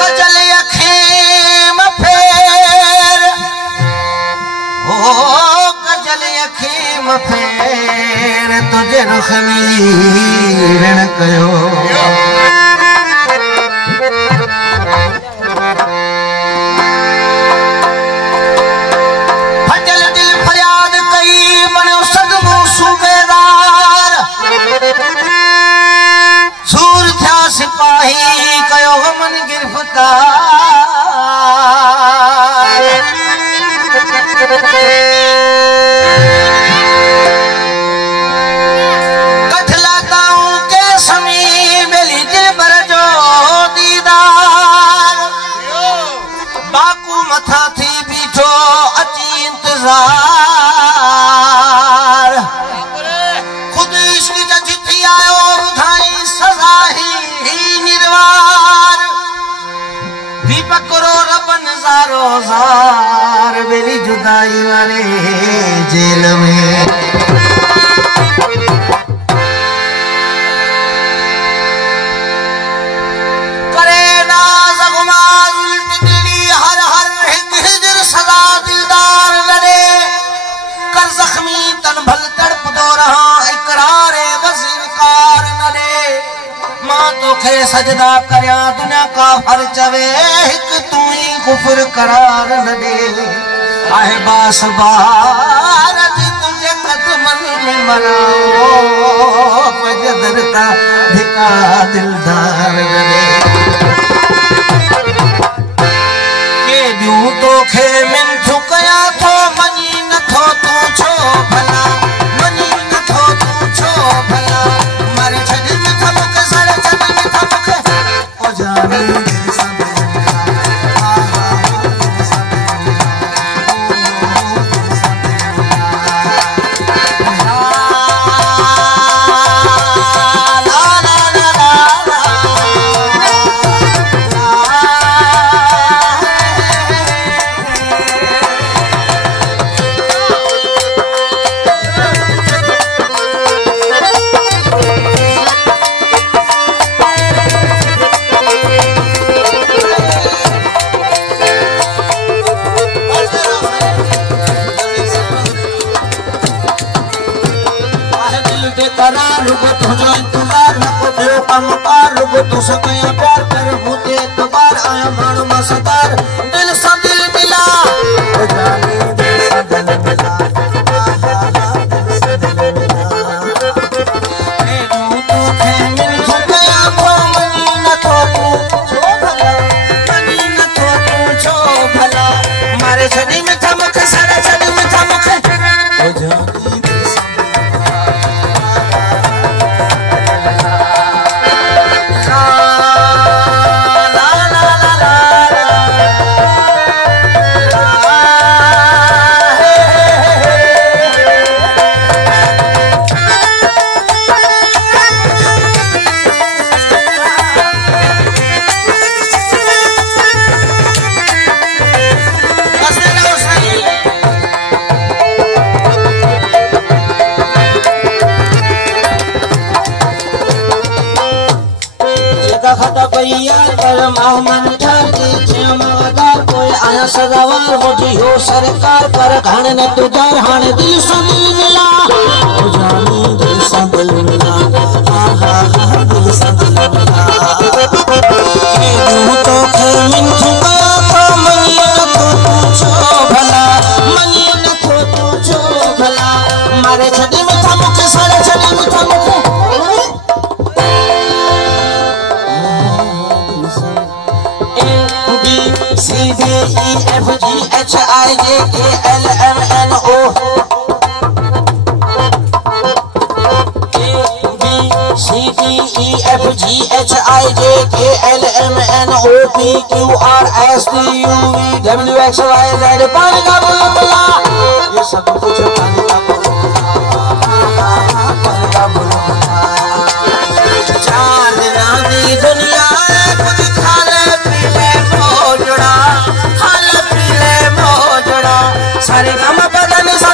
causal Achim फेर ओ causal Achim फेर तुझे रुख मीरण कयो सिपाही कयो मन गिरफ्तार कठलाताऊं के समी बेली दिलबर जो दीदार बाकू मथा थी बीठो अची इंतजार खुद इश्क जज थी आयो बुधाई सजा ही निर्वार भी पकड़ो रब नजारो जार मेरी जुदाई वाले जेल में करे नाज गुमाज उल्टी दिली हर हर एक हिजर सदा दिलदार लड़े कर जख्मी तन भल तड़प दो रहा इकरारे बस इनकार न दे मां तो खे सजदा करया दुनिया का फर चवे एक तू ही कुफर करार न दे आए बास बार तुझे कदमन में मनाओ फजदर का धिका दिलदार न दे के यूं तो खे मिन झुकया थो मनी न थो तू छो भला मनी न थो तू छो भला मारे छज में थमक सड़े छज में थमक ओ जाने दे सब तो सकया प्यार कर होते दोबार आया मानो मसदार दिल सा दिल मिला ओ जाने दिल सा दिल मिला दिल सा दिल मिला ए तू खे मिल झुकया तो मनी न तो तू छो भला मनी न तो तू छो भला मारे छड़ी में थमक सरे छड़ी में थमक ओ जाने दिल सा सदावार मुझी हो सरकार पर घण ने तुझार हाण दिल सा दिल मिला ओ जानी दिल सा दिल मिला हा दिल सा दिल मिला के दूं तो खे मिन झुका तो मनी न तो तू छो भला मनी न तो तू छो भला मारे छड़ी में थमक सारे छड़ी में थमक C D E F G H I J K L M N O A B C D E F G H I J K L M N O P Q R S T U V W X Y Z पानी का बुलबुला ये सब कुछ पानी का बुलबुला चांद रानी दुनिया कुछ खाले पीले मोजड़ा खाले पीले मोजड़ा सारे गम बदन सा